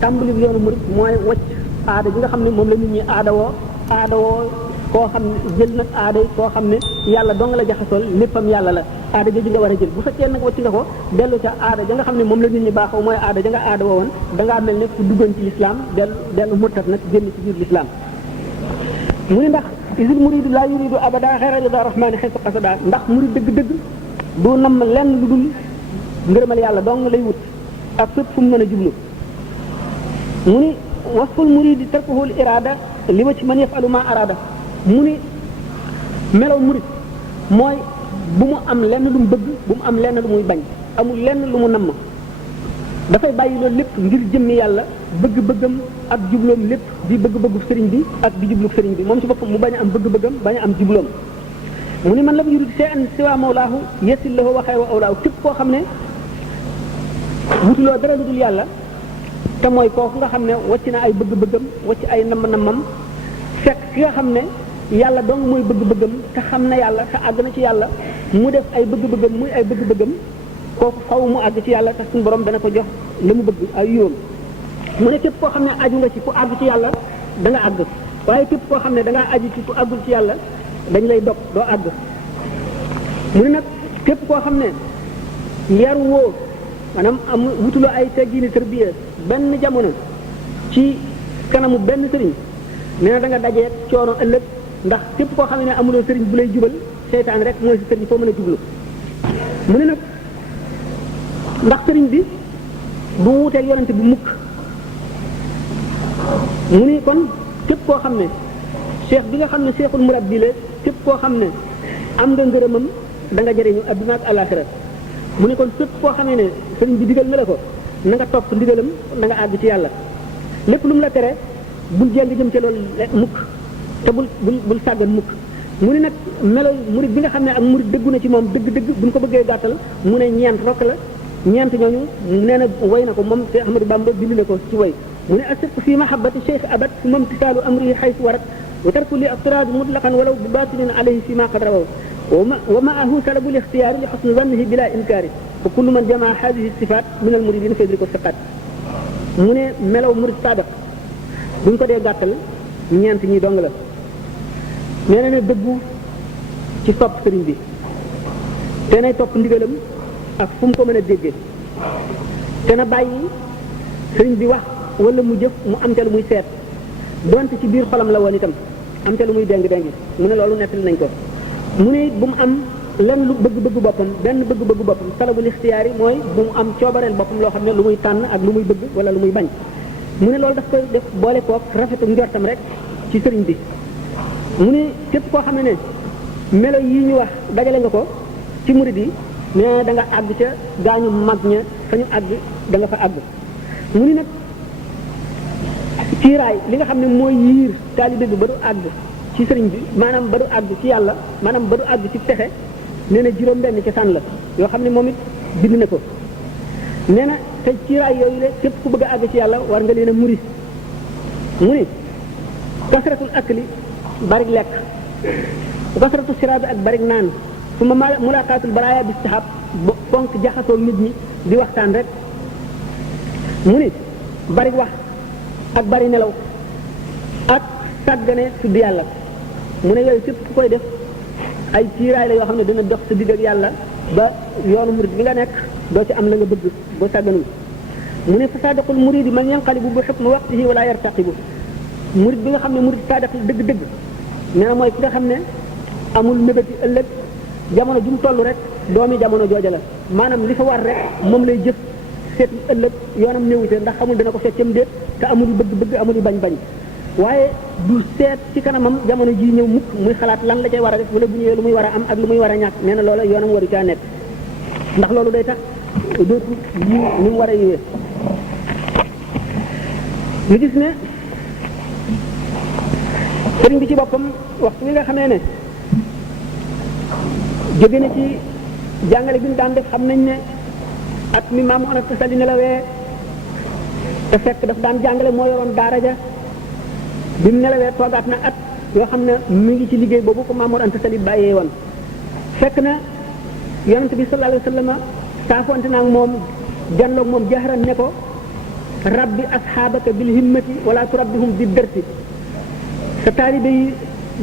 tàmbali yoonu murid mooy wacc aada ji nga xam ne moom la nit ñi aadawoo koo xam ne jël nag aada yi koo xam ne yàlla dong la jaxasool léppam yàlla la aada jooju nga war a jël bu fekkee nag wacc nga ko dellu ca aada ja nga xam ne moom la nit ñi baaxoo mooy aada ja nga aada woon dangaa mel ne ku duggoon ci lislaam dellu murtat nag génn ci biir lislaam mu ne ndax isil muridu laa yuridu abada xayra rida rahmani xaytu qasada ndax murid dëgg-dëgg du namm lenn lu dul ngërëmal yàlla dong lay wut ak fépp fu mu mën a jublu mu ni wasful muridi tarkuhul irada li ma ci man yafalu ma arada mu ni melaw murid mooy bu mu am lenn lu mu bëgg bu mu am lenn lu muy bañ amul lenn lu mu namm dafay bàyyi loolu lépp ngir jëmmi yàlla bëgg-bëggam ak jubloom lépp di bëgg-bëggu sëriñ bi ak di jublu sëriñ bi moom ci boppam mu bañ a am bëgg-bëggam bañ a am jubloom mu ni man lam yurid shay'an siwa mawlaahu yesil lahu wa xayru awlaahu képp koo xam ne wutuloo dara lu dul yàlla te mooy kooku nga xam ne wàcc na ay bëgg-bëggam wàcc ay namm-nammam fekk ki nga xam ne yàlla dong mooy bëgg-bëggam te xam na yàlla te àgg na ci yàlla mu def ay bëgg-bëggam muy ay bëgg-bëggam kooku faw mu àgg ci yàlla te suñu borom dana ko jox la mu bëgg ay yoon mu ne képp koo xam ne aju nga ci ku àgg ci yàlla da nga àgg waaye képp koo xam ne da ngaa aju ci ku àggul ci yàlla dañ lay dog doo àgg mu ne nag képp koo xam ne yaru woo maanaam am wutuloo ay teggiini tërbiya benn jamono ci kanamu benn sëriñ nee na da nga dajee coono ëllëg ndax képp koo xam ne amuloo sëriñ bu lay jubal seytaan rek mooy si sëriñ foo mën a jublu mu ne nag ndax sëriñ bi du wuuteeg yonente bi mukk mu ni kon képp koo xam ne cheikh bi nga xam ne cheikhul murabbi la képp koo xam ne am nga ngërëmam da nga jëriñu adduna ak alaxira mu ne kon képp koo xamee ne sëriñ bi digal na la ko na nga topp ndigalam na nga àgg ci yàlla lépp lu mu la tere bul jéng jëm ci loolu mukk te bul sàggan mukk mu ne nag melo murid bi nga xam ne ak murid dëggu na ci moom dëgg-dëgg buñ ko bëggee gàttal mu ne ñeent rokk la ñeent ñooñu nee na way na ko moom Cheikh Ahmadou Bamba bind na ko ci way mu ne asiq fi mahabbati cheikh abad suma imtisaalu amrihi xaytu warat wa tarku li aftiraadu mutlaqan walaw bi batinin alayhi fi ma qad rawaw wa maahu salabul ixtiyaari li xusni zannihi bila inkaari fa kullu man jamaa hadihi sifaat min al muridina fa yudriku siqaat mu ne melaw murid saadiq buñ ko dee gàttal ñeent ñi dong la nee na ne dëggu ci topp sëriñ bi te nay topp ndigalam ak fu mu ko mën a déggee te na bàyyi sëriñ bi wax wala mu jëf mu am te lu muy seet donte ci biir xolam la woon itam am te lu muy déng-déng mu ne loolu nettali nañ ko mu ne bu mu am lenn lu bëgg-bëgg boppam benn bëgg-bëgg boppam talabul ixtiyaar yi mooy bu mu am coobareel boppam loo xam ne lu muy tànn ak lu muy bëgg wala lu muy bañ mu ne loolu daf ko def boole koog rafetu njortam rek ci sëriñ bi mu ne képp koo xam ne melo yi ñu wax dajale nga ko ci murid yi nee da nga àgg ca gaañu mag ña fa ñu àgg da nga fa àgg mu ni nag ciiraay li nga xam ne mooy yiir taalibe bi ba du àgg ci sëriñ bi maanaam ba du àgg ci yàlla maanaam ba du àgg ci texe nee na juróom-benn ci sànn la yoo xam ne moom it bind na ko nee na te ciiraay yooyu la képp ku bëgg a àgg ci yàlla war nga leen a muri mu ni kasratul akli bari lekk kasratu siraabi ak bari naan su ma mulaqaatul baraaya bi istihab fonk jaxasoo nit ñi di waxtaan rek mu ni bari wax ak bari nelaw ak sàggane tudd yàlla mu ne yooyu képp ku koy def ay ciiraay la yoo xam ne dana dox sa digg ak yàlla ba yoonu murid bi nga nekk doo ci am la nga bëgg boo sàgganul mu ne fa saadiqul muridi man yanqalibu bi hukmi waqtihi wala yartaqibu murid bi nga xam ne murid saadiq dëgg-dëgg nee na mooy ki nga xam ne amul mébéti ëllëg jamono ju mu toll rek doomi jamono jooja la maanaam li fa war rek moom lay jëf seet ëllëg yoonam néewute ndax xamul dana ko seet cam déet te amul bëgg-bëgg amul bañ-bañ waaye du seet ci kanamam jamono ji ñëw mukk muy xalaat lan la cay war a def wala bu ñëwee lu muy war a am ak lu muy war a ñàkk nee na loola yoonam waru caa nekk ndax loolu day tax dootu yi ni mu war a yiwee ñu gis ne sëriñ bi ci boppam waxtu wi nga xamee ne jóge na ci jàngale bi ñu daan def xam nañ ne at mi Maam Mor Anta Sali nelawee te fekk daf daan jàngale moo yoroon daara ja bi mu nelawee toogaat na at yoo xam ne mu ngi ci liggéey boobu ko Maam Mor Anta Sali bàyyee woon fekk na yonent bi sallallahu alayhi wa sallam saafonte naa ak moom janloog moom jaxaran ne ko rabbi asxaabaka bil himmati wala turabbihum bi dërti sa taalibe yi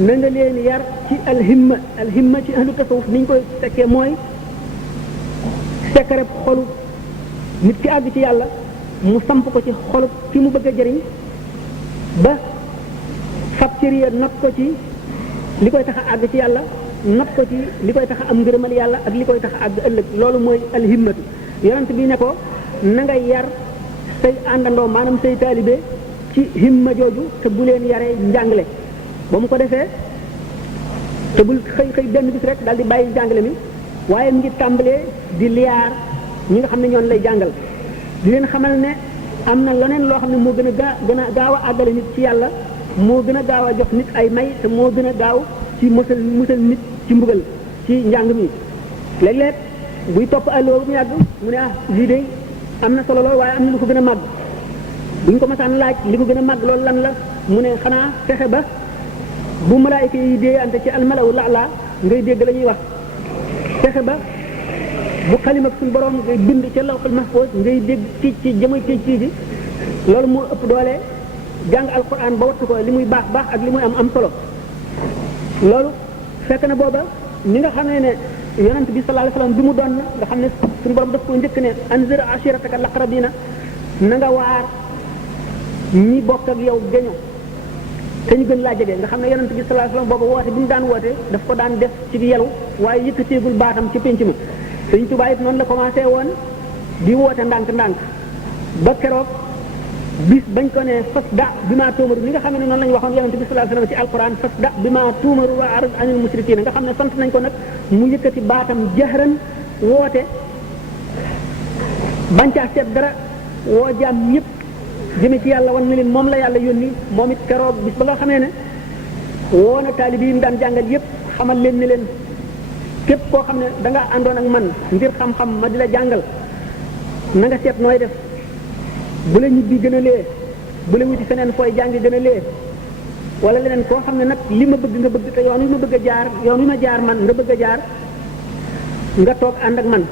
na nga leen yar ci alhimma ci ahlu tasawuf ni ñu koy fekkee mooy sekkareb xolu nit ki àgg ci yàlla mu samp ko ci xolu ki mu bëgg a jëriñ ba fab cëriya not ko ci li koy tax a àgg ci yàlla not ko ci li koy tax a am ngërëmal yàlla ak li koy tax a àgg ëllëg loolu mooy alhimmatu yonent bi ne ko na nga yar say àndandoo maanaam say taalibe ci himma jooju te bu leen yaree njàngale ba mu ko defee te bul xëy benn bis rek daal di bàyyi njàngale mi waaye mu ngi tàmbalee di liyaar ñi nga xam ne ñoon lay jàngal di leen xamal ne am na leneen loo xam ne moo gën a gaaw a àggale nit ci yàlla moo gën a gaaw a jox nit ay may te moo gën a gaaw ci musal nit ci mbugal ci njàng mi léeg-léeg buy topp àlloo mu yàgg mu ne lii de am na solo lool waaye am na lu ko gën a màgg buñ ko masaan laaj li ko gën a màgg loolu lan la mu ne xanaa fexe ba bu malaayika yi déeyante ci almalawu la'la ngay dégg la ñuy wax fexe ba bu xalima suñu borom ngay bind ca lawxul mahfuz ngay dégg ci jëmay ci loolu moo ëpp doole jàng alquran ba wattu ko li muy baax ak li muy am solo loolu fekk na booba ni nga xamee ne yonent bi sallallahu alayhi wasallam bi mu doon nga xam ne suñu borom daf ko njëkk ne anzir ashirataka laqrabina na nga waar ñi bokk ak yow geño te ñu gën laa jege nga xam ne yonent bi sallallahu alayhi wasallam booba woote bi mu daan woote daf ko daan def ci yelu waaye yëkkateegul baatam ci pénc ma Sëriñ Tuubaa it noonu la commencé woon di woote ndànk-ndànk ba keroog bis bañ ko ne fas da bi maa tuumaru li nga xam ne noonu la ñu waxoon yonent bi sallallahu alayhi wasallam ci alquran fas da bi maa tuumaru wa arid anil musrikiina nga xam ne sant nañ ko nag mu yëkkati baatam jahran woote bañ caa seet dara woo jaam ñëpp jëme ci yàlla wan na leen moom la yàlla yónni moom it keroog bis ba nga xamee ne woo na taalibe yi mu daan jàngal yëpp xamal leen ne leen képp koo xam ne da ngaa àndoon ak man ngir xam-xam ma di la jàngal na nga seet nooy def bu la ñibbi gën a lee bu la wuti feneen fooy jàngi gën a lee wala leneen koo xam ne nag li ma bëgg nga bëgg te yoon wi ma bëgg a jaar yoon wi ma jaar man nga bëgg a jaar nga toog ànd ak man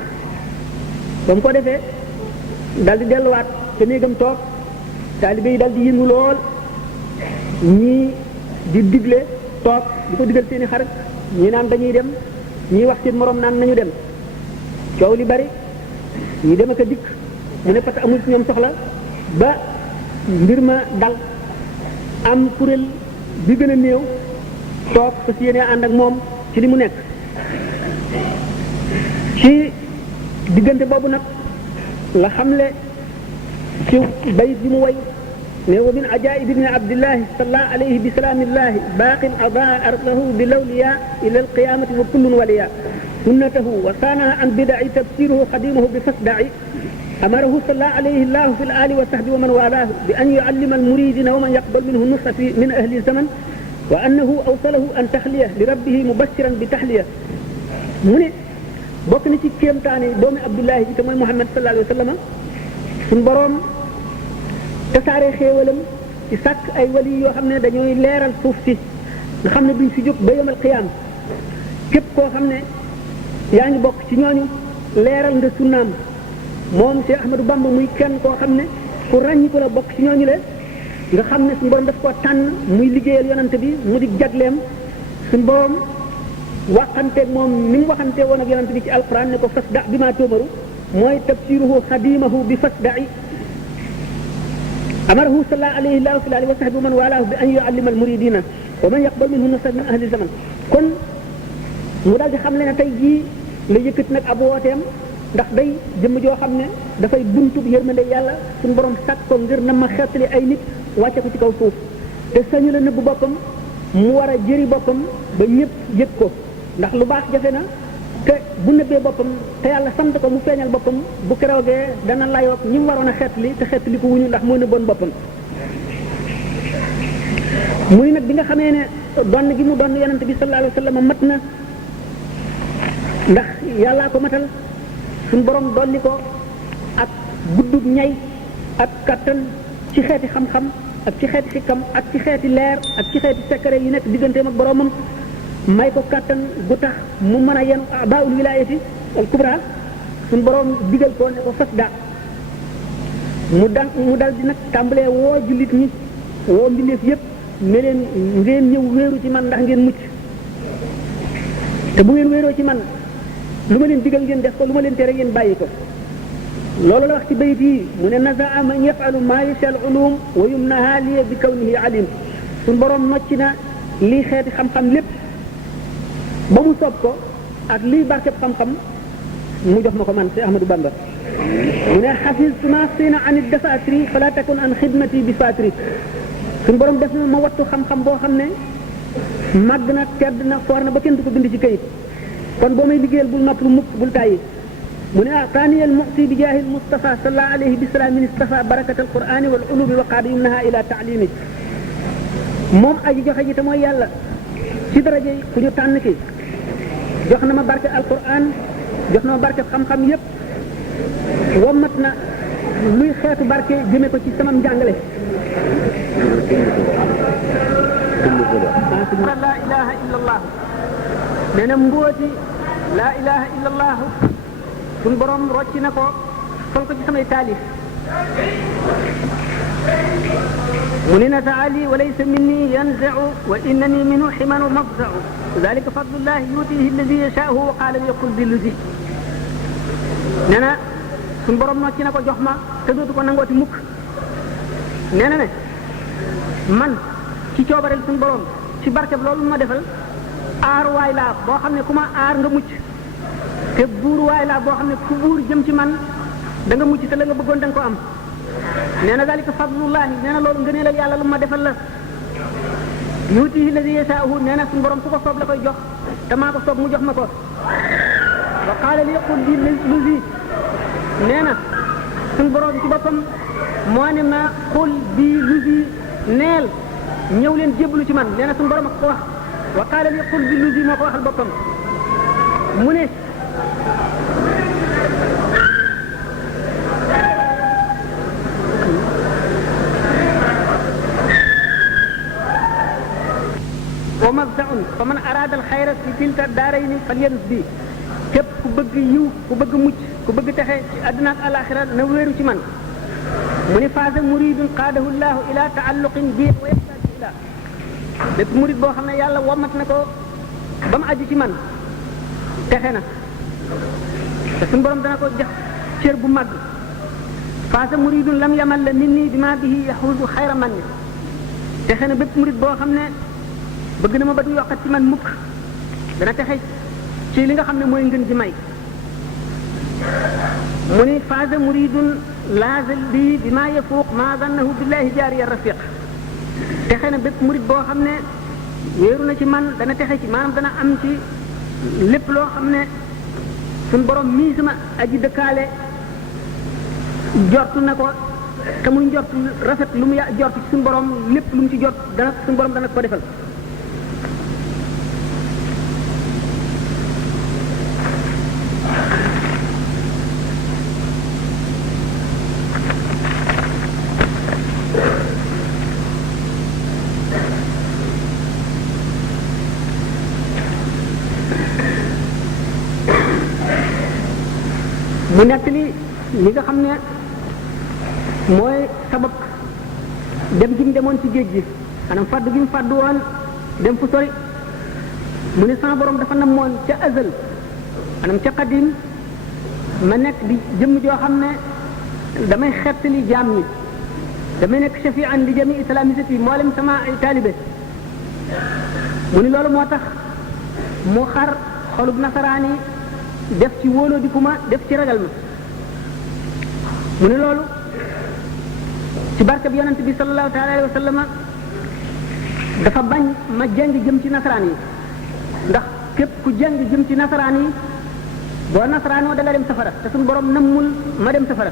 ba mu ko defee dal di delluwaat te néegam toog taalibe yi dal di yëngu lool ñii di digle toog di ko digal seeni xarit ñi naan dañuy dem ñii wax seen moroom naan nañu dem coow li bari ñi dem ak a dikk mu ne parce que amul ci ñoom soxla ba mbir ma dal am kuréel bi gën a néew toog fas yéene ànd ak moom ci li mu nekk ci diggante boobu nag la xamle ci bayit bi mu way ne wa min ajaib ibni abdillahi salla alayhi bi salaamillahi baaqin adaa ardahu bi lawliya ila alqiyamati wa kullun waliya sunnatahu wa saanaha an bidaci tabsiruhu xadimahu bi fasdaci amarahu salla alayhi llahu fi al ali wa sahbi wa man walaahu bi an yuallima almuridina wa man yaqbal minhu nusa fi min ahli zaman wa annahu awsalahu an taxliya li rabbihi mubashiran bi taxliya mu ne bokk na ci kéemtaane doomi abdullahi bi te mooy muhammad sallallahu alayhi wa sallam suñ boroom tasaare xéewalam ci sàkk ay wali yoo xam ne dañooy leeral suuf si nga xam ne duñ fi jóg ba yomal xiyaam képp koo xam ne yaa ngi bokk ci ñooñu leeral nga sunnaam moom Cheikh Ahmadou Bamba muy kenn koo xam ne ku ràññi ko la bokk ci ñooñu le nga xam ne suñu borom daf koo tànn muy liggéeyal yonante bi mu di jagleem suñu borom waxanteeg moom ni mu waxante woon ak yonante bi ci alquran ne ko fas da bi maa tóomaru mooy tabsiruhu xadimahu bi fas da'i amarahu salla alayhi llahu fi alihi wa sahbi wa man walaahu bi an yuallima al muridina wa man yaqbal minhu nasa min ahli zaman kon mu daal di xam le ne tey jii la yëkkati nag ab wooteem ndax day jëmm joo xam ne dafay buntu bi yërmande yàlla suñu borom sàkk ko ngir na ma xettali ay nit wàcce ko ci kaw suuf te sañu la nëbb boppam mu war a jëri boppam ba ñëpp yëg ko ndax lu baax jafe na te bu nëbbee boppam te yàlla sant ko mu feeñal boppam bu keroogee dana layoog ñi mu waroon a xeetli te xeetli ko wuñu ndax moo nëbboon boppam muy nag bi nga xamee ne donn gi mu donn yonent bi sallallahu alayhi wa sallam mat na ndax yàllaa ko matal suñ borom dolli ko ak guddub ñay ak kattan ci xeeti xam-xam ak ci xeeti xikkam ak ci xeeti leer ak ci xeeti secret yi nekk digganteem ak boromam may ko kattan gu tax mu mën a yenu baawul wilaayati al kubra suñ borom digal ko ne ko fas da mu dal di nag tàmbalee woo jullit ñi woo mbindeef yépp ne leen ngeen ñëw wéeru ci man ndax ngeen mucc te bu ngeen wéeroo ci man lu ma leen digal ngeen def ko lu ma leen tere ngeen bàyyi ko loolu la wax ci bayit yi mu ne nazaa man yafalu maa yasha al ulum wa yumnaha liya bi kawnihi alim suñ boroom nocc na lii xeeti xam-xam lépp ba mu soob ko ak lii barkeb xam-xam mu jox ma ko man si Ahmadou Bamba mu ne xafistu ma sina an dafatri fala takun an xidmati bi fatri suñ boroom def na ma wattu xam-xam boo xam ne màgg na tedd na foor na ba kenn du ko bind ci kayit kon boo may liggéeyal bul noppalu mukk bul tàyyi mu ne taaniyal mu'ti bi jaahil Mustafa sallallahu alayhi bi salaamin istafa barakat al qur'ani wal ulumi wa qaada yumnaha ila taalimi moom aji joxe ji te mooy yàlla ci daraje ku ñu tànn ki jox na ma barke alquran jox na ma barke xam-xam yépp wommat na luy xeetu barke jëme ko ci sama njàngale la ilaha illa allah nee na mbooti la ilaha illa allah suñ borom rocci na ko sol ko ci samay taalif mu ni na taali wa laysa minni yanzau wa innani minhu ximanu mafzau dalika fadlullah yutihi alladi yashaau wa qaala yaqul bi lusi nee na suñ borom nocci na ko jox ma te dootu ko nangooti mukk nee na ne man ci coobareel suñ borom ci barkeb loolu ma defal aar waay laa boo xam ne ku ma aar nga mucc te buur waay laa boo xam ne ku buur jëm ci man da nga mucc te la nga bëggoon da nga ko am nee na dalika fadlullahi nee na loolu ngëneel ak yàlla lu ma defal la yuutihi alladi yasaahu nee na suñu borom su ko soob la koy jox te maa ko soob mu jox ma ko wa qaala li qul bi lusi nee na suñu borom ci boppam moo ne ma qul bi lusi neel ñëw leen jébbalu ci man nee na suñu borom ak ko wax wa qaala li qul bi lusi moo ko waxal boppam mu ne wa mafzaun fa man araada al xayra fi tilka daarayni falyanus bi képp ku bëgg yiw ku bëgg mucc ku bëgg texe ci àdduna ak alaxira na wéeru ci man mu ni faasa muridun qaadahu llahu ila taalluqin bi wa yaxtaaju ila bépp murid boo xam ne yàlla womat na ko ba mu aju ci man texe na te suñu borom dana ko jox cër bu mag faasa muridun lam yamal la nit nii bi ma bihi yaxuusu xayra man ni texe na bépp murid boo xam ne bëgg na ma ba du yokkat ci man mukk dana texe ci li nga xam ne mooy ngën ji may mu ni faasa muridun laazal lii bi maa yafuuq maa zannahu billahi jaariya rafiq texe na bépp murid boo xam ne wéeru na ci man dana texe ci maanaam dana am ci lépp loo xam ne suñ borom mii sama aji dëkkaale jortu na ko te muy njort rafet lu mu jortu ci suñ borom lépp lu mu ci jot dana suñ borom dana ko defal mu nekk li nga xam ne mooy sabab dem gi mu demoon ci géej gi maanaam fàddu gi mu fàddu woon dem fu sori mu ne sama borom dafa namoon ca azal maanaam ca qadim ma nekk di jëmm joo xam ne damay xettali jaam ñi damay nekk shafi'an li jami islamisati mboolem sama ay taalibe mu ni loolu moo tax mu xar xolub nasaraan yi def ci wóoloo di kuma def ci ragal ma mu ne loolu ci barke bi yonent bi sallallahu taala alayhi wa sallama dafa bañ ma jeng jëm ci nasaraan yi ndax képp ku jeng jëm ci nasaraan yi boo nasaraanoo da nga dem safara te suñu borom nammul ma dem safara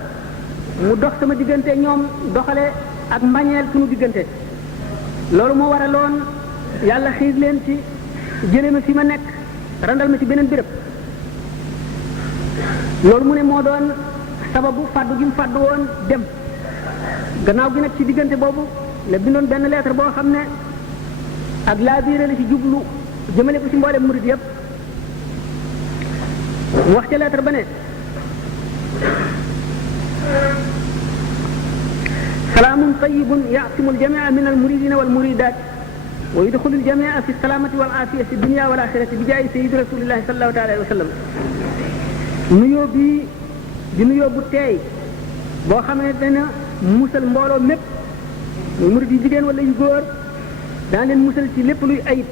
mu dox sama diggante ñoom doxale ak mbañeel suñu diggante loolu moo waraloon yàlla xiir leen ci jële ma fi ma nekk randal ma ci beneen béréb loolu mu ne moo doon sababu fàddu gi mu fàddu woon dem gannaaw gi nag ci diggante boobu la bindoon benn lettre boo xam ne ak laa biire la ci jublu jëmale ko ci mboolem murid yépp mu wax ca lettre ba ne salaamun tayyibun ya'simu al-jami'a min al-muridina wal-muridat wa yudkhilu al-jami'a fi as-salamati wal-'afiyati fi ad-dunya wal-akhirati bi jaahi sayyidi rasulillahi sallallahu ta'ala alayhi wa sallam. nuyoo bii di nuyoo bu teey boo xam ne dana musal mbooloo mépp muy murid yi jigéen wala yu góor dana leen musal ci lépp luy ayib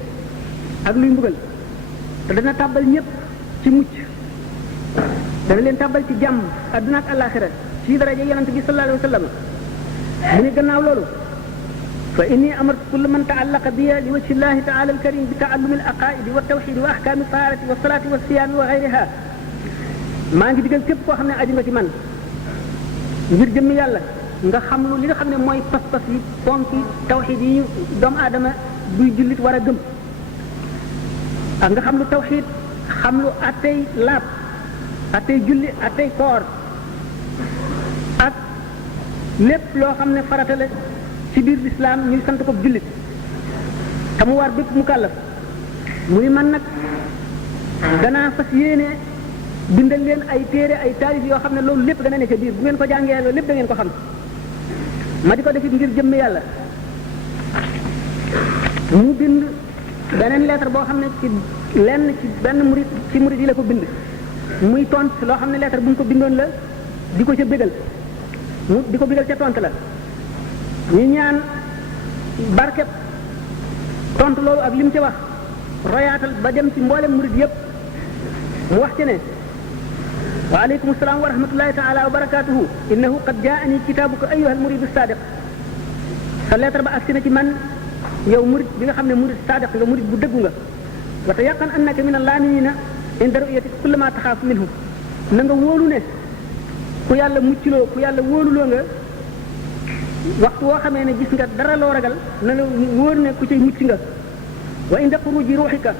ak luy mbugal te dana tàbbal ñëpp ci mucc dana leen tàbbal ci jàmm adduna ak alaxira ci daraja yonent bi sallallahu alayhi wa sallam mu ne gannaaw loolu fa inni amartu kulla man ta'allaqa biya li wajhi llahi ta'ala al-karim bi ta'allumi al-aqaidi wa tawhid wa ahkami taharati wa salati wa siyami wa ghayriha maa ngi digal képp koo xam ne aju nga ci man ngir jëmmi yàlla nga xam lu li nga xam ne mooy pas-pas yi ponki tawxid yi doomu aadama buy jullit war a gëm ak nga xam lu tawxid xam lu attey laab attey julli attey koor ak lépp loo xam ne farata la ci biir lislaam ñuy sant ko jullit te mu war bépp mu kàllaf mu ni man nag danaa fas yéene bindal leen ay téere ay taalif yoo xam ne loolu lépp dana ne ca biir bu ngeen ko jàngee loolu lépp da ngeen ko xam ma di ko defit ngir jëmm yàlla mu bind beneen lettre boo xam ne ci lenn ci benn murid ci murid yi la ko bind muy tont loo xam ne lettre bu mu ko bindoon la di ko ca bégal mu di ko bégal ca tont la ñu ñaan barkeb tont loolu ak li mu ci wax royaatal ba dem ci mboolem murid yépp mu wax ci ne وعليكم السلام ورحمة الله تعالى وبركاته إنه قد جاءني كتابك أيها المريد الصادق فالليتر با أكسنا من يوم مريد بيغا خامن مريد صادق nga مريد bu deggu nga وتيقن أنك من اللامين عند رؤية كل ما تخاف منه na nga wóolu ne ku yàlla muccloo ku yàlla wóoluloo nga waxtu woo xamee ne gis nga dara loo ragal na la wóor ne ku cay mucc nga wa inda xuruji ruuxika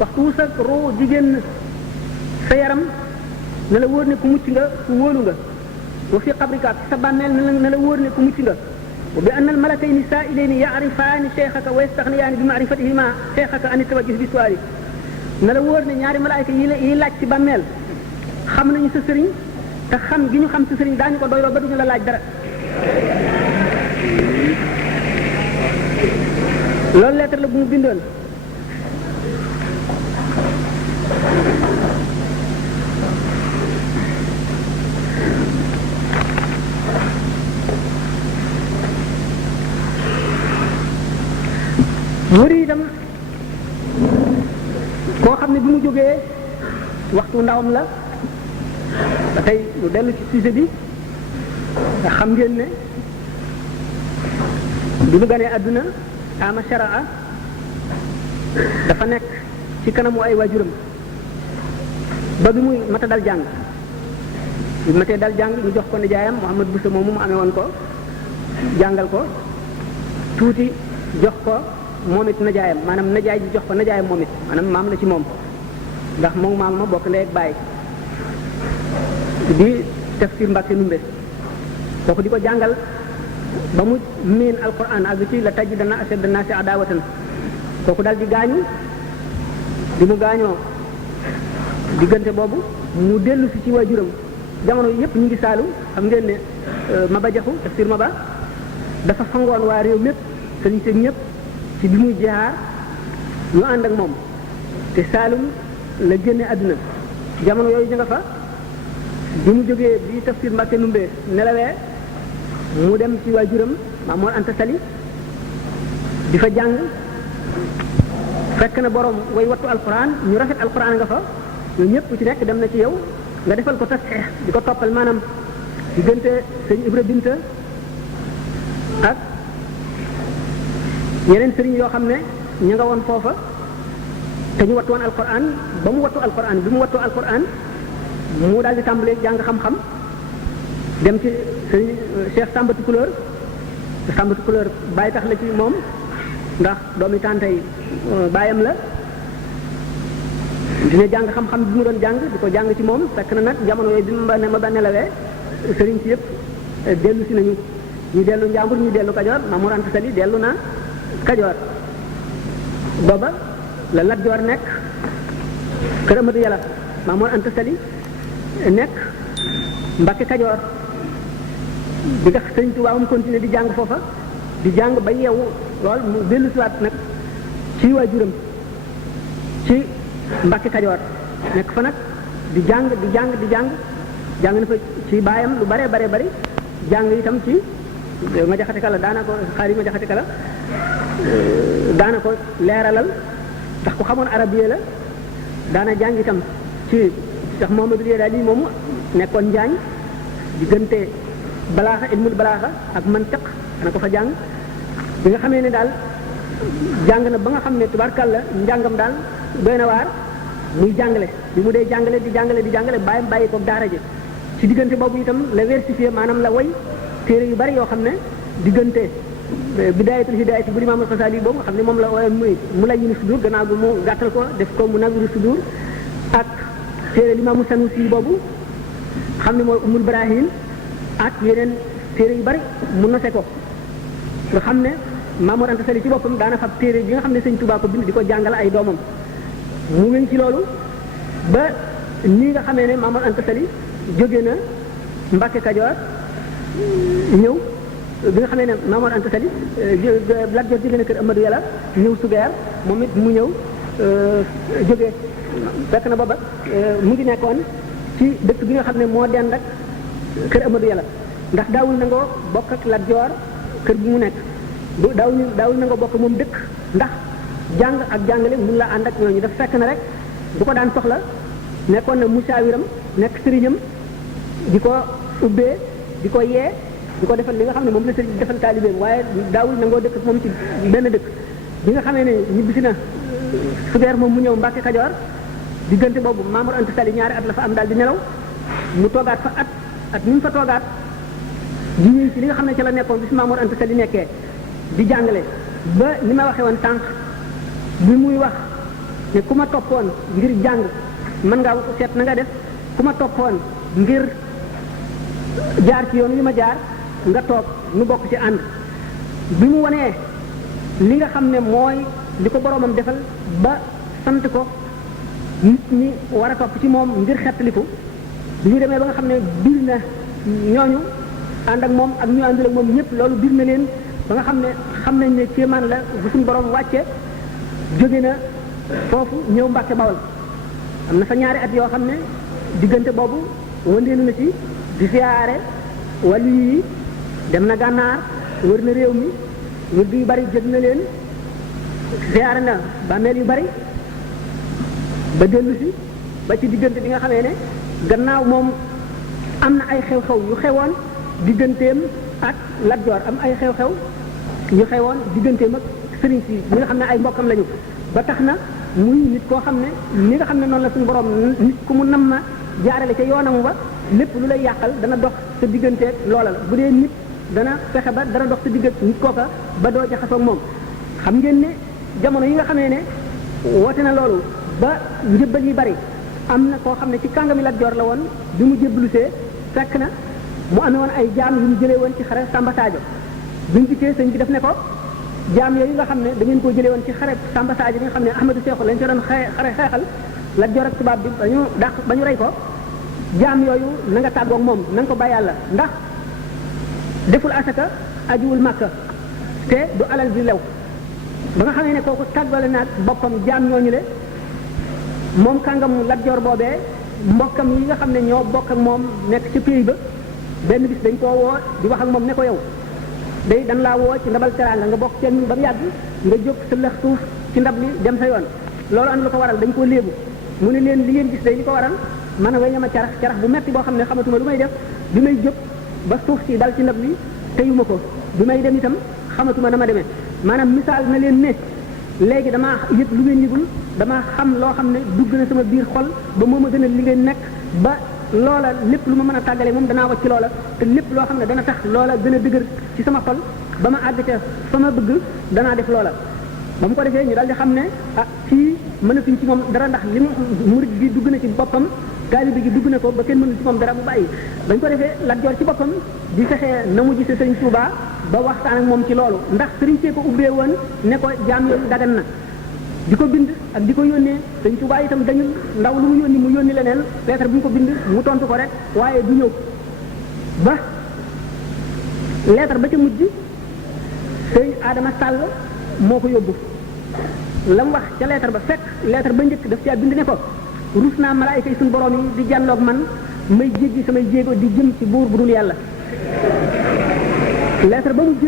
waxtu wu sa ruu jigéen sa yaram na la wóor ne ku mucc nga ku wóolu nga wa fi qabrika sa bàmmeel na la wóor ne ku mucc nga wa bi anna al malakayni sa'ilayni ya'rifaani cheikhaka wa yastaghniyaani bi ma'rifatihima cheikhaka an tawajjuh bi su'aali na la wóor ne ñaari malaayka yi laaj ci bàmmeel xam nañu sa sëriñ te xam gi ñu xam sa sëriñ daañu ko doyloo ba duñu la laaj dara loolu lettre la bu mu bindoon muri itam koo xam ne bi mu jógee waxtu ndawam la ba tey lu dellu ci sujet bi nga xam ngeen ne bi mu ganee àdduna ama sharaa dafa nekk ci kanamu ay waajuram ba bi muy mata dal jàng bi matee dal jàng ñu jox ko nijaayam Muhammad Bousso moomu mu amee woon ko jàngal ko tuuti jox ko moom it najaayam maanaam najaay ji jox ko najaayam moom it maanaam maam la ci moom ndax moom maam ma bokk ndey ak baay di Tafsir Mbàkke Numbe kooku di ko jàngal ba mu miin alquran ak ci la tajidana ashadda naasi adaawatan kooku daal di gaañu di mu gaañoo diggante boobu mu dellu si ci waajuram jamono yépp ñu ngi saalu xam ngeen ne Maba Jaxu Tafsir Maba dafa fangoon waa réew mépp sëriñ seen ñëpp ci bi muy jaar ñu ànd ak moom te Saalum la génne àdduna jamono yooyu ñu nga fa bi mu jógee bi Tafsir Mbàkke Numbe nelawee mu dem ci waajuram Maam Mor Anta Sali di fa jàng fekk na borom way wattu alquran ñu rafet alquran nga fa ñoo ñëpp ci nekk dem na ci yow nga defal ko tasxeex di ko toppal maanaam diggante sëñ Ibra Binta ak yeneen sëriñ yoo xam ne ñu nga woon foofa te ñu wattu woon alquran ba mu wattu alquran bi mu wattu alquran mu daal di tàmbalee jàng xam-xam dem ci sëriñ Cheikh Samba Tukulóor Samba Tukulóor bàyyi tax la ci moom ndax doomi tàntey baayam la dina jàng xam-xam bi mu doon jàng di ko jàng ci moom fekk na nag jamono yooyu bi ma ba nelawee sëriñ si yëpp dellu si nañu ñu dellu Njàmbur ñu dellu Kajoor Maam Mor Anta Sali dellu na Kajoor booba la Lat Joor nekk kër Amadu Yàlla Maam Mor Anta Sali nekk Mbàkke Kajoor bi nga sëñ Tuubaa mu continuer di jàng foofa di jàng ba yeewu lool mu dellu siwaat nag ci waajuram ci Mbàkke Kajoor nekk fa nag di jàng jàng na fa ci baayam lu bare bari jàng itam ci ma jaxate kala daana ko xaari ma jaxate kala daana ko leeralal ndax ku xamoon arabiya la daana jàng itam ci ndax Muhammadul Yadaali moomu nekkoon njaañ diggante balaaxa ilmul balaaxa ak mantiq dana ko fa jàng bi nga xamee ne daal jàng na ba nga xam ne tubaarkàlla njàngam daal doy na waar muy jàngale bi mu dee jàngale bàyyi ko daara ji ci diggante boobu itam la versifié maanaam la way téere yu bari yoo xam ne diggante bidaayatul hidaayati bu Imaam al-Xasaali boobu nga xam ne moom la wooye mu lay yinu sudur gannaaw bi mu gàttal ko def ko mu nawiru sudur ak téere Limaamu Sanusi boobu xam ne mooy Umul Barahin ak yeneen téere yu bari mu nose ko nga xam ne Maam Mor Anta Sali ci boppam daana fab téere bi nga xam ne Sëñ Tuubaa ko bind di ko jàngal ay doomam mu wéy ci loolu ba nii nga xamee ne Maam Mor Anta Sali jóge na Mbàkke Kajoor ñëw bi nga xamee ne Maam Mor Anta Sali Lat Joor jóge na kër Amadou Yàlla ñëw Sugeer moom it mu ñëw jóge fekk na booba mu ngi nekkoon ci dëkk bi nga xam ne moo dend ak kër Amadou Yàlla ndax daawul nangoo bokk ak Lat Joor kër bi mu nekk daawul nangoo bokk moom dëkk ndax jàng ak jàngale mun la ànd ak ñooñu daf fekk na rek bu ko daan soxla nekkoon na musaawiram nekk sëriñam di ko ubbee di ko yee di ko defal li nga xam ne moom la sëriñ di defal taalibeem waaye daawul nangoo dëkk moom ci benn dëkk bi nga xamee ne ñibbisi na Sugeer moom mu ñëw Mbàkke Kajoor diggante boobu Maam Mor Anta Sali ñaari at la fa am daal di nelaw mu toogaat fa at ni mu fa toogaat di ñëw ci li nga xam ne ci la nekkoon bi si Maam Mor Anta Sali nekkee di jàngale ba ni ma waxee woon tànk bi muy wax ne ku ma toppoon ngir jàng mën ngaa seet na nga def ku ma toppoon ngir jaar ci yoon wi ma jaar nga toog nu bokk ci ànd bi mu wanee li nga xam ne mooy li ko boroomam defal ba sant ko nit ñi war a topp ci moom ngir xettaliku bi ñu demee ba nga xam ne biir na ñooñu ànd ak moom ak ñu àndul ak moom ñëpp loolu biir na leen ba nga xam ne xam nañ ne kéemaan la bu suñu borom wàcce jóge na foofu ñëw Mbàkke Bawol am na fa ñaari at yoo xam ne diggante boobu wëndeelu na ci di siyaare wàllu yi dem na gànnaar wër na réew mi wër yu bari jëg na leen siyaare na bàmmeel yu bari ba dellu si ba ci diggante bi nga xamee ne gannaaw moom am na ay xew-xew yu xewoon digganteem ak Lat Joor am ay xew-xew yu xewoon digganteem ak sëriñ si ñi nga xam ne ay mbokkam lañu ba tax na muy nit koo xam ne ni nga xam ne noonu la suñu borom nit ku mu nam ma jaarale ca yoonam ba lépp lu lay yàqal dana dox sa digganteeg loola la bu dee nit dana fexe ba dana dox sa diggante nit kooka ba doo jaxasoo moom xam ngeen ne jamono yi nga xamee ne woote na loolu ba njëbbal yi bari am na koo xam ne ci kàngami Lat Joor la woon bi mu jébbalusee fekk na mu amee woon ay jaam yu mu jëlee woon ci xare Samba Sadio bi mu dikkee sëñ bi def ne ko jaam yooyu nga xam ne da ngeen koo jëlee woon ci xare Samba Sadio bi nga xam ne Ahmadou Seexu lañ ca doon xare xeexal Lat Joor ak tubaab bi ba ñu rey ko jaam yooyu na nga tàggoog moom na nga ko bàyyi yàlla ndax deful asaka ajuwul Màkka te du alal bi lew ba nga xamee ne kooku tàggale naag boppam jaam ñooñu le moom kàngam Lat Joor boobee mbokkam yi nga xam ne ñoo bokk ak moom nekk ci pays ba benn bis dañ koo woo di wax ak moom ne ko yow day dan laa woo ci ndabal teraanga nga bokk ci ñun ba mu yàgg nga jóg sa lex suuf ci ndab li dem sa yoon loolu am lu ko waral dañ koo léebu mu ne leen li ngeen gis day li ko waral man a weñama carax bu metti boo xam ne xamatuma lu may def bi may jóg ba suuf si dal ci ndab li teyuma ko bi may dem itam xamatuma dama demee maanaam misaal na leen ne léegi damaa yëg lu ngeen yëgul damaa xam loo xam ne dugg na sama biir xol ba moo ma gën a li ngeen nekk ba loola lépp lu ma mën a tàggalee moom danaa wacc loola te lépp loo xam ne dana tax loola gën a dëgër ci sama xol ba ma àgg ca fa ma bëgg danaa def loola ba mu ko defee ñu daal di xam ne ah fii mënatuñ ci moom dara ndax li mu murid gi dugg na ci boppam taalibe gi dugg na ko ba kenn mënul ci moom dara bu bàyyi bañ ko defee Lat Joor ci boppam di fexee na mu gisee Sëriñ Tuubaa ba waxtaan ak moom ci loolu ndax sëriñ see ko ubbee woon ne ko jaam yooyu dagan na di ko bind ak di ko yónnee Sëriñ Tuubaa itam dañul ndaw lu mu yónni leneen lettre bu ñu ko bind mu tontu ko rek waaye du ñëw ba lettre ba ca mujj sëñ Adama Sall moo ko yóbbu la mu wax ca lettre ba fekk lettre ba njëkk daf caa bind ne ko rus naa malaayika yi suñu borom yi di jànloog man may jéggi samay jéego di jëm ci buur bu dul yàlla lettre ba mujj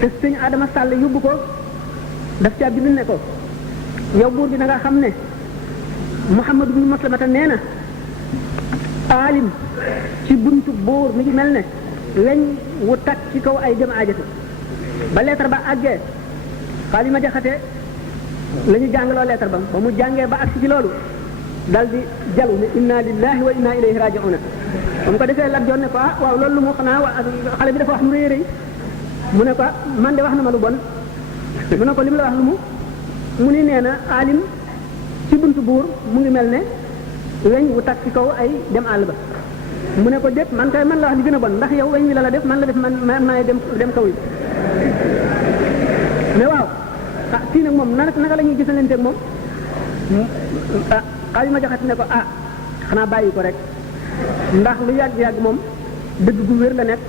te sëñ Adama Sall yóbbu ko daf caa bind ne ko yow buur bi na nga xam ne Muhammad ibn Maslamata nee na aalim ci buntu buur mi ngi mel ne weñ wu takk ci kaw ay dem aajatu ba lettre ba àggee xaali ma jaxate la ñu jàngaloo lettre ba mu jàngee ba agsi ci loolu dal di jalu ne inna lillahi wa inna ilayhi raji'una ba mu ko defee Lat Joor ne ko waaw loolu lu mu xanaa xale bi dafa wax mu rëy rëy mu ne ko man de wax na ma lu bon mu ne ko li mu la wax lu mu ni nee na aalim ci buntu buur mu ngi mel ne weñ wu takk ci kaw ay dem àll ba mu ne ko déet man kay man la wax li gën a bon ndax yow weñ wi la def man la def man maay dem kaw yi mais waaw fii nag moom naka la ñuy gisalanteeg moom xaali ma jaxati ne ko xanaa bàyyi ko rek ndax lu yàgg-yàgg moom dëgg gu wér la nekk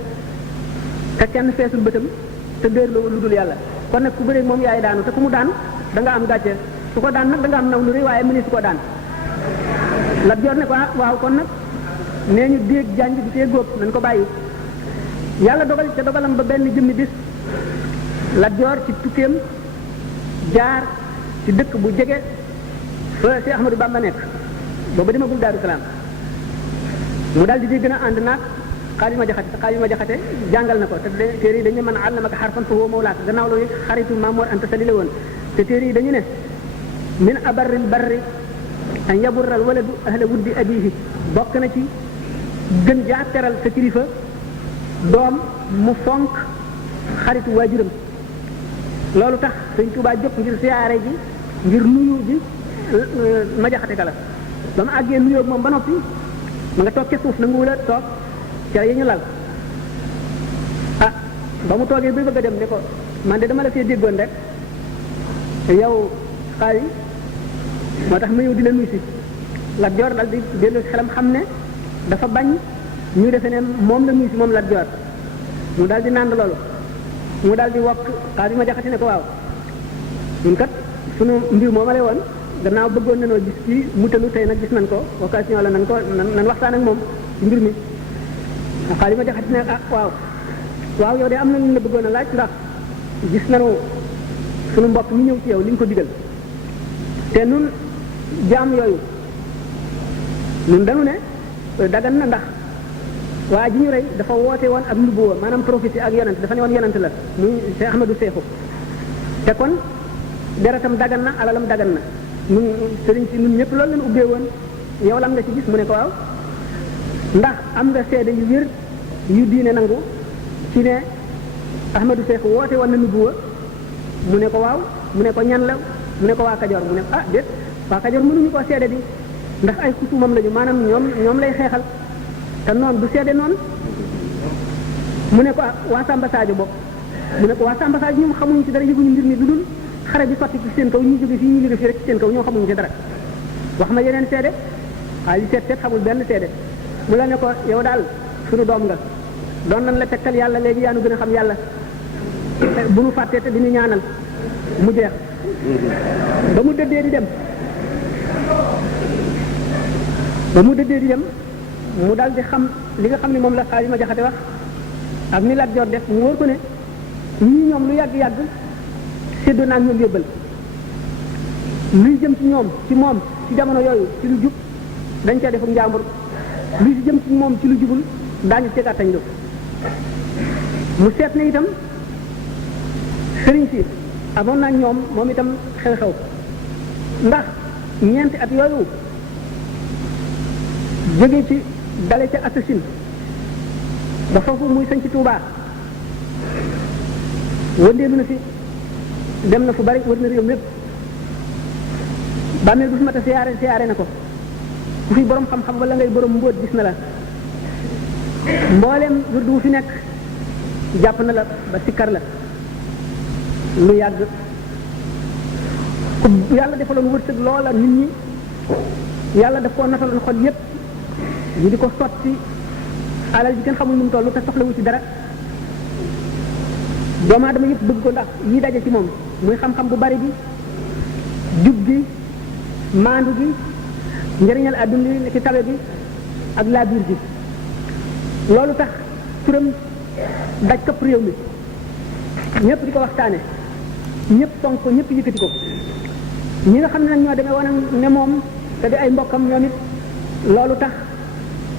te kenn feesul bëtam te déer lu dul yàlla kon nag ku bëreeg moom yaay daanu te ku mu daan da nga am gàcce su ko daan nag da nga am naw lu rëy waaye mëni su ko daan Lat Joor ne ko waaw kon nag nee ñu déeg janj bi tee góob nañ ko bàyyi yàlla dogal ca dogalam ba benn jëmmi bis Lat Joor ci tukkeem jaar ci dëkk bu jege fa Cheikh Ahmadou Bamba nekk booba demagul Daaru Salaam mu daal di gën a ànd naag xaali ma jaxate jàngal na ko te téere yi dañu mën a àllamaka xarfan fa huwa mawlaak gannaaw loolu xaritu Maamoor Anta Sali la woon te téere yi dañu ne min abarril barri an yaburral waladu ahla wuddi abihi bokk na ci gën jaa teral sa kilifa doom mu fonk xaritu waajuram loolu tax Sëñ Tuubaa jóg ngir siyaare ji ngir nuyu ji ma jaxate kala ba mu àggee nuyoo moom ba noppi ma nga toog ca suuf nanguwul a toog ca yi ñu lal ba mu toogee ba bëgg a dem ne ko man de dama la fee déggoon rek yow xaali moo tax ma ñëw di la nuyu si Lat Joor dal di dellu xelam xam ne dafa bañ ñu defe ne moom la nuyu si moom Lat Joor mu daal di nànd loolu mu daal di wokk xaali ma jaxati ne ko waaw ñun kat sunu mbir mooma lay woon gannaaw bëggoon nañoo gis kii mu tënu tey nag gis nañ ko occasion la nan waxtaan ak moom ci mbir mi xaali ma jaxati ne waaw yow de am na lu la bëggoon a laaj ndax gis nañu sunu mbokk mi ñëw ci yow li nga ko digal te nun jaam yooyu nun dañu ne dagan na ndax waa ji ñu rey dafa woote woon ak nubuwa maanaam prophétie ak yonent dafa ne woon yonent la muy Cheikh Ahmadou Seexu te kon deretam dagan na alalam dagan na nun sëriñ si nun ñëpp loolu leen ubbee woon yow lam nga ci gis mu ne ko waaw ndax am nga seede yu wér yu diine nangu ci ne Ahmadou Seexu woote woon na nubuwa mu ne ko waaw mu ne ko ñan la mu ne ko waa Kajoor mu ne déet waa Kajoor mënuñu koo seede di ndax ay kusumam lañu maanaam ñoom lay xeexal te noonu du seede noonu mu ne ko waa Samba Sadio bopp mu ne ko waa Samba Sadio ñoom xamuñu ci dara yëguñu mbir mi lu dul xare bi sotti ci seen kaw ñu jóge fii ñu jóge fii rek ci seen kaw ñoo xamuñu ci dara wax ma yeneen seede waaye li seet xamul benn seede mu la ne ko yow daal suñu doom nga doon nañ la tegtal yàlla léegi yaa nu gën a xam yàlla bu nu fàttee te diñu ñaanal mu jeex ba mu dëddee di dem mu dal di xam li nga xam ne moom la xaali ma jaxate wax ak ni Lat Joor def mu wóor ko ne ñii ñoom lu yàgg-yàgg séddoo naa ñoom yóbbal luy jëm ci ñoom ci moom ci jamono yooyu ci lu jub dañ cee defu njàmbur luy jëm ci moom ci lu jubul daañu ci gàttañ lu mu seet ne itam sëriñ si amoon naa ñoom moom itam xew-xew ndax ñeenti at yooyu jóge ci dale ca assasine ba foofu muy sañ ci Tuubaa wëndeelu na fi dem na fu bari wër na réew mépp bàmmeel bu fi mat a siyaare na ko ku fi borom xam-xam wala ngay borom mbóot gis na la mbooleem wirdu wu fi nekk jàpp na la ba sikkar la lu yàgg ku yàlla defaloon wërsëg loola nit ñi yàlla daf koo nataloon xol yépp ñu di ko sotti alal ji kenn xamul nu mu toll te soxlawu ci dara doomu aadama yëpp bëgg ko ndax yi daje ci moom muy xam-xam bu bari bi jub gi maandu gi njëriñal adduna li ci tabe bi ak laabiir gi loolu tax turam daj këpp réew mi ñëpp di ko waxtaane ñëpp fonk ko ñëpp yëkkati ko ñi nga xam ne nag ñoo demee woon ne moom te di ay mbokkam ñoom it loolu tax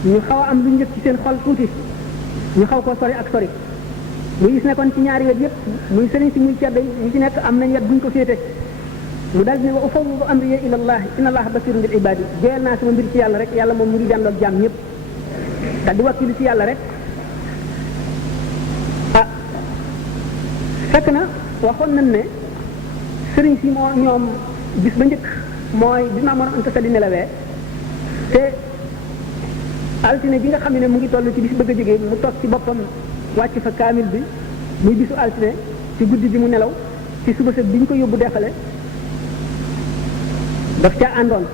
ñu xaw a am lu njëkk ci seen xol tuuti ñu xaw koo sori ak sori muy gis ne kon ci ñaari wet yëpp muy sëriñ si muy ceddo ñu ci nekk am nañ wet buñ ko féete mu dal ne wa ufawwidu amri ila allah inna allaha basirun bil ibadi joyal naa sama mbir ci yàlla rek yàlla moom mu ngi jàndoog jaam ñëpp daal di wakkilu ci yàlla rek ah fekk na waxoon nañ ne sëriñ si moo ñoom bis ba njëkk mooy bi ma mënoon anta sa di nelawee te altine bi nga xam ne mu ngi toll ci bis bëgg a jógee mu toog ci boppam wàcc fa kaamil bi muy bisu altine ci guddi bi mu nelaw ci suba sa bi ñu ko yóbbu defale daf ca àndoon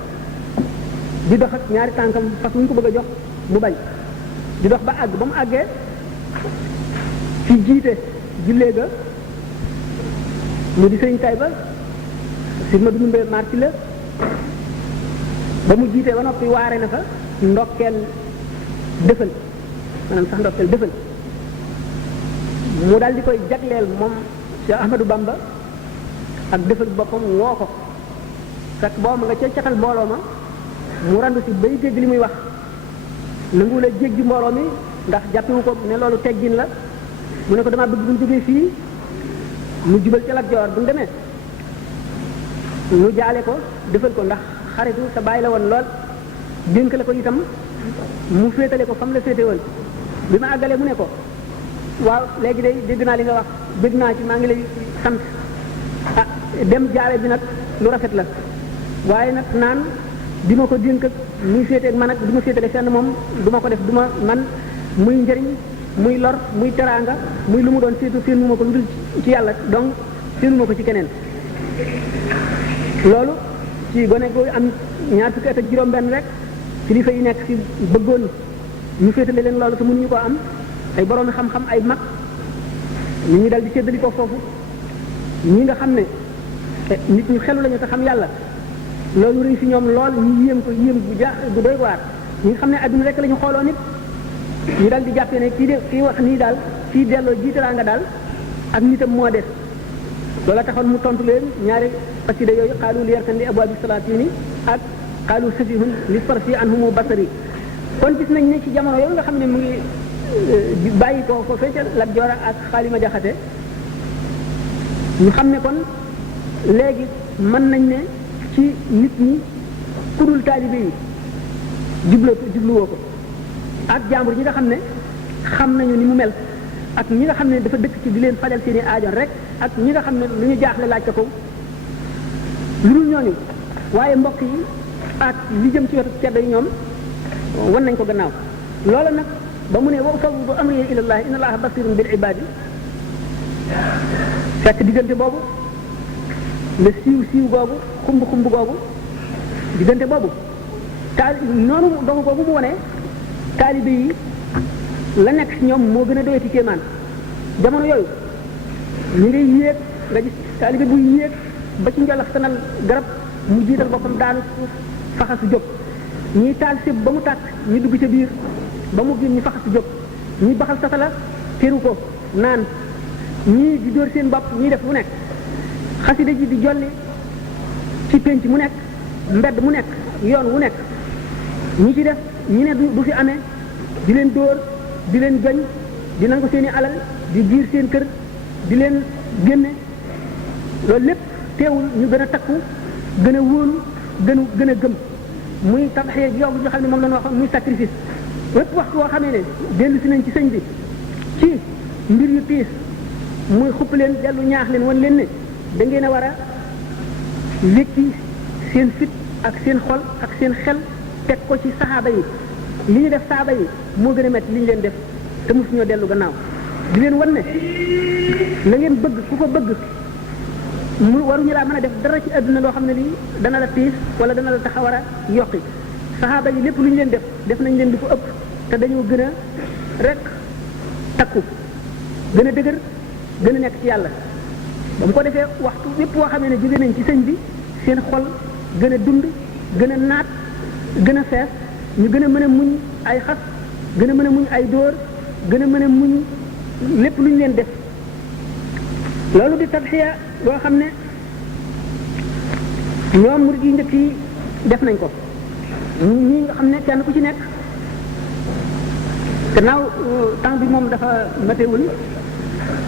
di dox ak ñaari tànkam fas wu ñu ko bëgg a jox mu bañ di dox ba àgg ba mu àggee ci jiite jullee ga mu di sëriñ tay ba si ma dundumbee marti la ba mu jiitee ba noppi waare na fa ndokkeel dëfal maanaam sax ndokkeel dëfal mu daal di koy jagleel moom Cheikh Ahmadou Bamba ak dëfal boppam woo ko fekk boobu nga ca catal mbooloo ma mu randu si bay dégg li muy wax nangu la jéggi mbooloo mi ndax jàppewu ko ne loolu teggin la mu ne ko damaa bëgg bu ñu jógee fii mu jubal ca Lat Joor bu ñu demee mu jaale ko defal ko ndax xaritu sa bàyyi la woon lool dénk la ko itam mu féetale ko fam la féete woon bi ma àggalee mu ne ko waaw léegi day dégg naa li nga wax dégg naa ci maa ngi lay sant ah dem jaale bi nag lu rafet la waaye nag naan di ma ko dénk ak muy féeteeg man ak di ma féetale fenn moom du ma ko def du ma man muy njëriñ muy lor muy teraanga muy lu mu doon féetu féenu ma ko lu dul ci yàlla donc féenu ma ko ci keneen loolu ci gone gu am ñaar fukki at ak juróom-benn rek kilifa yi nekk ci bëggoon ñu féetale leen loolu te mënuñu ko am ay borom xam-xam ay mag nit ñi dal di séddali ko foofu ñi nga xam ne nit ñu xelu lañu te xam yàlla loolu rëy fi ñoom lool ñu yéem ko yéem bu jaax bu doy waar ñi nga xam ne adduna rek la ñu xooloo nit ñu dal di jàppee ne kii wax nii daal kii delloo jiitaraa nga daal ak nitam moo des loola taxoon mu tontu leen ñaari xasida yooyu xaalu li yarkan li abwaabi salaatini ak xaalu safihun li farsi anhumu basari kon gis nañ ne ci jamono yooyu nga xam ne mu ngi bàyyi ko ko fecca Lat Joor ak Xaalima Jaxate ñu xam ne kon léegi mën nañ ne ci nit ñi kudul taalibe yi jubluwoo ko ak jàmbur ñi nga xam ne xam nañu ni mu mel ak ñi nga xam ne dafa dëkk ci di leen fajal seeni aajo rek ak ñi nga xam ne lu ñu jaaxle laaj ko lu dul ñooñu waaye mbokk yi ak li jëm ci wetu ceddo yi ñoom wan nañ ko gannaaw loola nag ba mu ne wa ufawwidu amri ila Allah inna Allaha basirun bil ibadi fekk diggante boobu le siiw boobu xumb boobu diggante boobu noonu dogu boobu mu wone taalibe yi la nekk ci ñoom moo gën a doyati kéemaan jamono yooyu ñu ngi yéeg nga gis taalibe buy yéeg ba ci njolax sanal garab mu jiital boppam daanu suuf faxasu jóg ñuy taal séb ba mu tàkk ñu dugg ca biir ba mu gën ñu faxasu jóg ñuy baxal satala teru ko naan ñii di dóor seen bopp ñii def mu nekk xasida ji di jolli ci pénc mu nekk mbedd mu nekk yoon wu nekk ñi ci def ñi ne du fi amee di leen dóor di leen gañ di nangu seeni alal di biir seen kër di leen génne loolu lépp teewul ñu gën a takku gën a wóolu gën a gëm muy tabaxee yow bi nga xam ne moom la ñu waxoon muy sacrifice wépp waxtu woo xamee ne dellu si nañ ci sëñ bi ci mbir yu tiis muy xupp leen dellu ñaax leen wan leen ne da ngeen a war a wékki seen fit ak seen xol ak seen xel teg ko ci saxaaba yi li ñu def saxaaba yi moo gën a métti li ñu leen def te mosu ñoo dellu gannaaw di leen wan ne la ngeen bëgg ku ko bëgg mu waruñu laa mën a def dara ci àdduna loo xam ne lii dana la tiis wala dana la tax a war a yokki saxaaba yi lépp lu ñu leen def nañ leen di ko ëpp te dañoo gën a rek takku gën a dëgër gën a nekk ci yàlla ba mu ko defee waxtu yépp woo xamee ne jóge nañ ci sëñ bi seen xol gën a dund gën a naat gën a fees ñu gën a mën a muñ ay xas gën a mën a muñ ay dóor gën a mën a muñ lépp lu ñu leen def loolu di tadxiya boo xam ne ñoom murid yi njëkk yi def nañ ko ñi nga xam ne kenn ku ci nekk gannaaw temps bi moom dafa matewul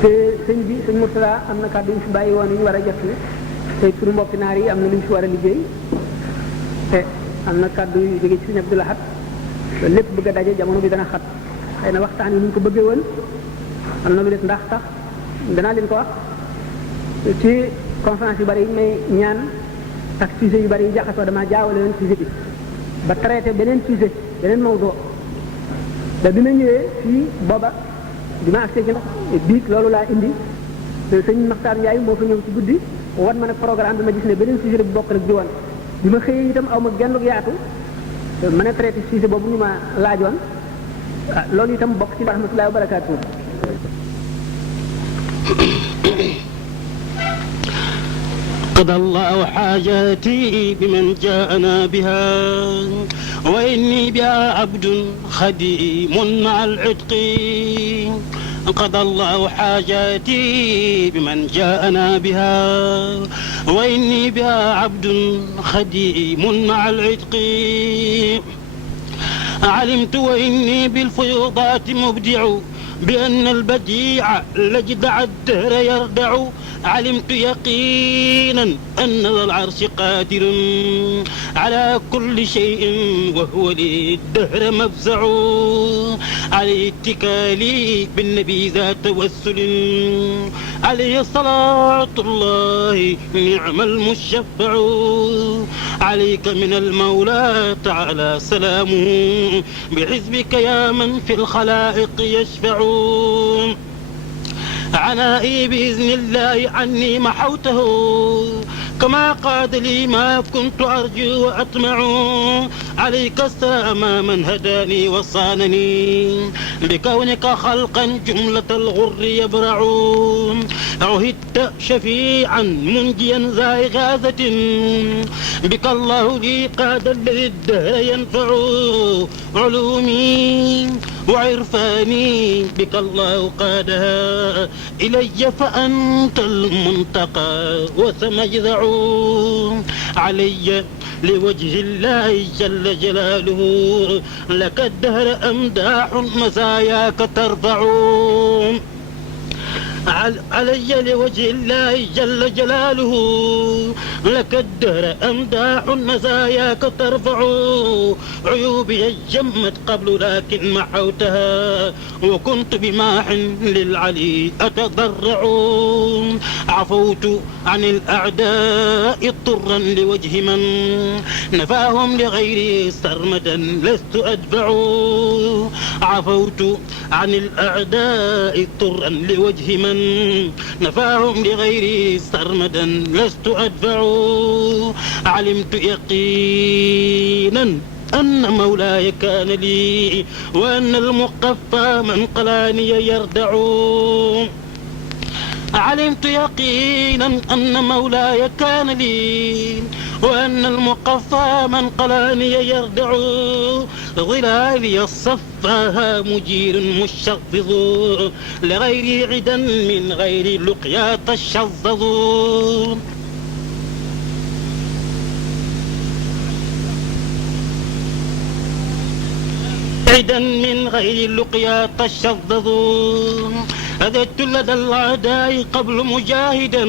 te sëñ bi sëñ Murtada am na kàddu yu ñu fi bàyyi woon yu ñu war a jot te pour mbokki naar yi am na lu ñu fi war a liggéey te am na kàddu yu jóge ci sëñ Abdou Lahad lépp bëgg a daje jamono bi dana xat xëy na waxtaan yi ni ñu ko bëggee woon am na lu des ndax tax danaa leen ko wax ci conférence yu bari yi may ñaan ak sujet yu bari yi jaxasoo dama jaawale leen sujet bi ba traité beneen sujet beneen mawdo da dina ñëwee fii booba dima accès ci biig loolu laa indi sëñ Maxtaar Njaay moo fa ñëw ci guddi wan ma nag programme bi ma gis ne beneen sujet bi bokk rek di woon bi ma xëyee itam aw ma genn yaatu mën a traité sujet boobu ñu ma laajoon loolu itam bokk ci rahmatullahi wa barakaatu. قضى الله حاجاتي بمن جاءنا بها وإني بها عبد خديم مع العتق قضى الله حاجاتي بمن جاءنا بها وإني بها عبد خديم مع العتق علمت وإني بالفيوضات مبدع بأن البديع لجدع الدهر يردع علمت يقينا أن ذا العرش قادر على كل شيء وهو للدهر مفزع عليه اتكالي بالنبي ذا توسل عليه صلاة الله نعم المشفع عليك من المولى تعالى سلامه بحزبك يا من في الخلائق يشفع عنائي بإذن الله عني محوته كما قاد لي ما كنت أرجو وأطمع عليك السلام من هداني وصانني بكونك خلقا جملة الغر يبرع عهدت شفيعا منجيا ذا إغاثة بك الله لي قاد الذي الدهر ينفع علومي وعرفاني بك الله قادها إلي فأنت المنتقى وسمجذع علي لوجه الله جل جلاله لك الدهر أمداح مساياك ترفع علي لوجه الله جل جلاله لك الدهر أمداح مساياك ترفع عيوبي جمت قبل لكن محوتها وكنت بماح للعلي أتضرع عفوت عن الأعداء طرا لوجه من نفاهم لغيري سرمدا لست أدفع عفوت عن الأعداء طرا لوجه من نفاهم لغيري سرمدا لست أدفع علمت يقينا أن مولاي كان لي وأن المقفى من قلاني يردع علمت يقينا أن مولاي كان لي وأن المقفى من قلاني يردع ظلالي الصفاها مجير مشظظ لغير عدا من غير لقيا تشظظ عدا من غير لقيا تشظظ أذدت لدى الأعداء قبل مجاهدا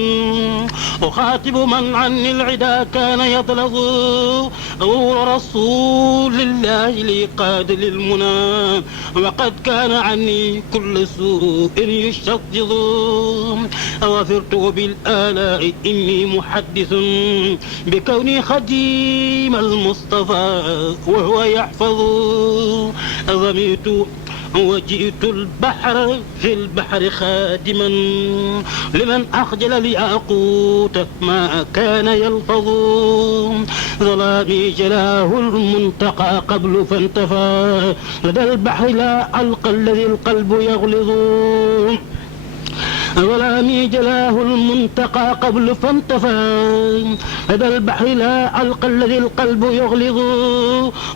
أخاطب من عني العدا كان يطلظ غور رسول الله لي قاد للمنى وقد كان عني كل سوء يشتظ غفرت بالآلاء إني محدث بكوني خديم المصطفى وهو يحفظ ظميت وجئت البحر في البحر خادما لمن أخجل الياقوت ما كان يلفظ ظلامي جلاه المنتقى قبل فانتفى لدى البحر لا ألقى الذي القلب يغلظ ظلامي جلاه المنتقى قبل فانتفى لدى البحر لا ألقى الذي القلب يغلظ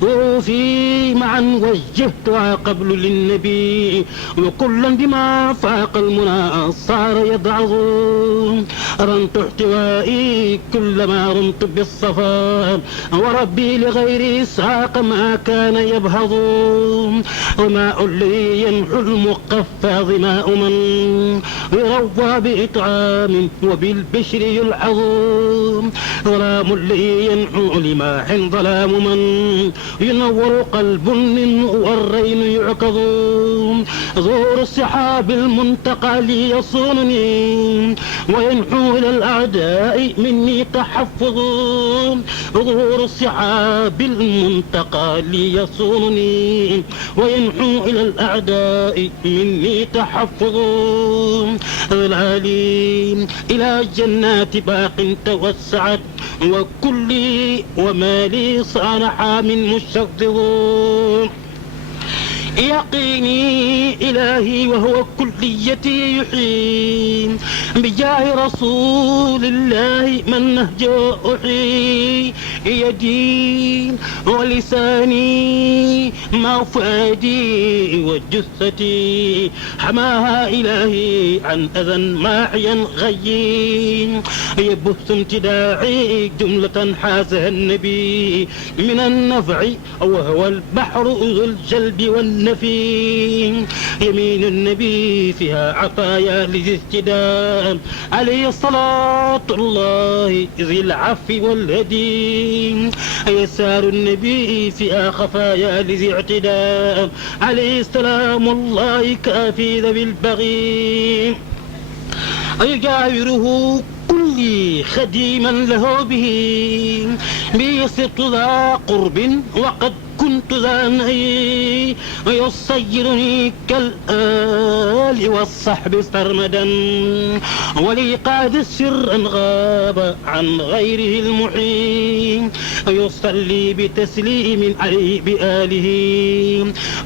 وفي معا وجهتها قبل للنبي وكلا بما فاق المنى صار يضعظ رمت احتوائي كلما رمت بالصفا وربي لغير إسحاق ما كان يبهض وماء الذي ينحو المقفى ظماء من يروى بإطعام وبالبشر يلحظ ظلام الذي ينحو لماح ظلام من ينور قلب والرين يعقظ ظهور السحاب المنتقى لي يصونني وينحو إلى الأعداء مني تحفظ ظهور السحاب المنتقى لي يصونني وينحو إلى الأعداء مني تحفظ ظلالي إلى جنات باق توسعت وكلي ومالي صانحا من مشظظ يقيني إلهي وهو كليتي يحيي بجاه رسول الله من نهجه أحيي يدي ولساني مع فؤادي وجثتي حماها إلهي عن أذى ماعيا غيين يبث امتداعي جملة حازها النبي من النفع وهو البحر ذو الجلب والنفي يمين النبي فيها عطايا لذي اهتداء عليه صلاة الله ذي العفو والهدي يسار النبي فيها خفايا لذي اعتداء عليه سلام الله كافي ذوي البغي يجاوره كلي خديما له به بيصرت ذا قرب وقد كنت ذا نهي ويصيرني كالآل والصحب سرمدا ولي قاد سرا غاب عن غيره المحيي ويصلي بتسليم عليه بآله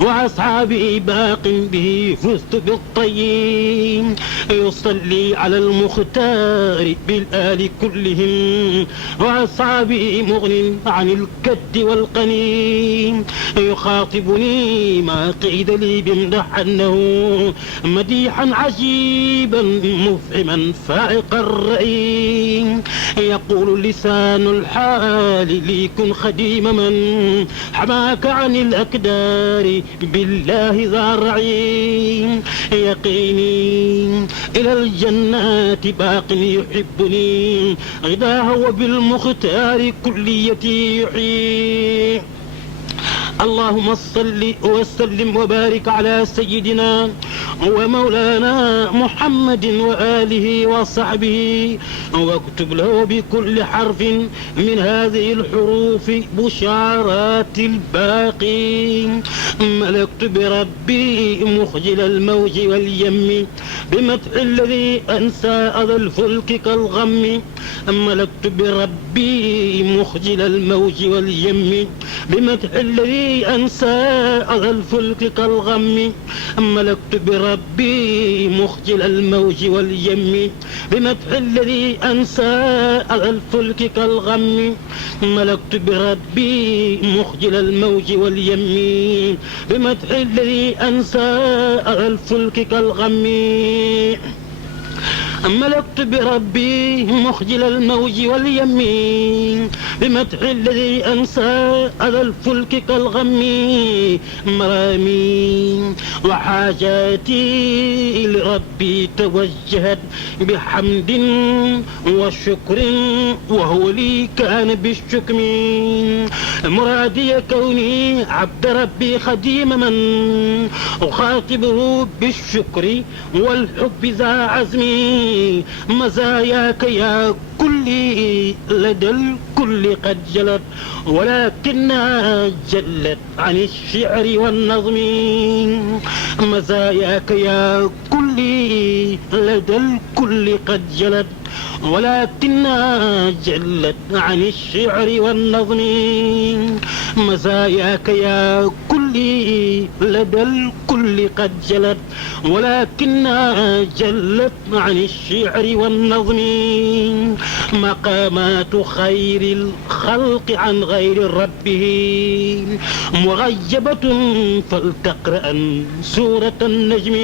وأصحابه باق به فزت بالطيب يصلي على المختار بالآل كلهم وأصحابه مغن عن الكد والقنين يخاطبني ما قيد لي بمدح أنه مديحا عجيبا مفهما فائق الرأي يقول لسان الحال لي كن خديم من حماك عن الأكدار بالله ذا الرعي يقيني إلى الجنات باق يحبني غداه وبالمختار كليتي يحيي اللهم صل وسلم وبارك على سيدنا ومولانا محمد وآله وصحبه واكتب له بكل حرف من هذه الحروف بشارات الباقي ملكت بربي مخجل الموج واليم بمدح الذي أنسى أذى الفلك كالغم ملكت بربي مخجل الموج واليم بمدح الذي أنسى أذى الفلك كالغم ملكت بربي مخجل الموج واليم بمدح الذي أنسى أذى الفلك كالغم ملكت بربي مخجل الموج واليم بمدح الذي أنسى أذى الفلك كالغم ملكت بربي مخجل الموج واليم بمدح الذي أنسى على الفلك كالغم مرامي وحاجاتي لربي توجهت بحمد وشكر وهو لي كان بالشكم مرادي كوني عبد ربي خديم من أخاطبه بالشكر والحب ذا عزمي مزاياك يا كلي لدى الكل قد جلت ولكنها جلت عن الشعر والنظم مزاياك يا كلي لدى الكل قد جلت ولكنها جلت عن الشعر والنظم مزاياك يا كلي لدى الكل قد جلت ولكنها جلت عن الشعر والنظم مقامات خير الخلق عن غير ربه مغيبة فلتقرأ سورة النجم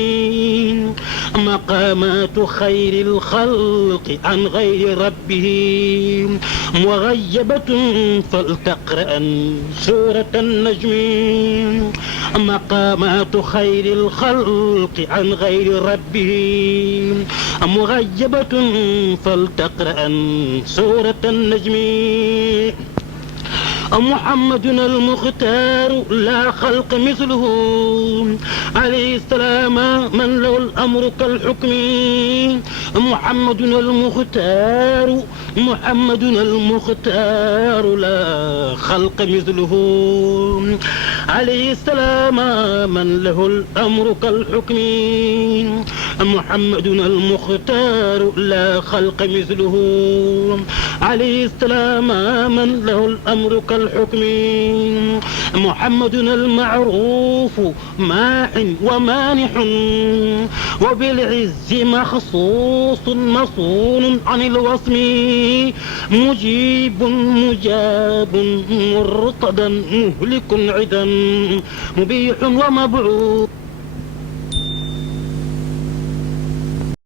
مقامات خير الخلق عن غير ربه مغيبة فلتقرأ سورة النجم مقامات خير الخلق عن غير ربه مغيبة فلتقرأ سورة النجم محمد المختار لا خلق مثله عليه السلام من له الأمر كالحكم محمد المختار محمد المختار لا خلق مثله عليه السلام من له الأمر كالحكم محمد المختار لا خلق مثله عليه السلام من له الأمر كالحكم محمد المعروف ماح ومانح وبالعز مخصوص مصون عن الوصم مجيب مجاب مرتضى مهلك عدا مبيح ومبعوث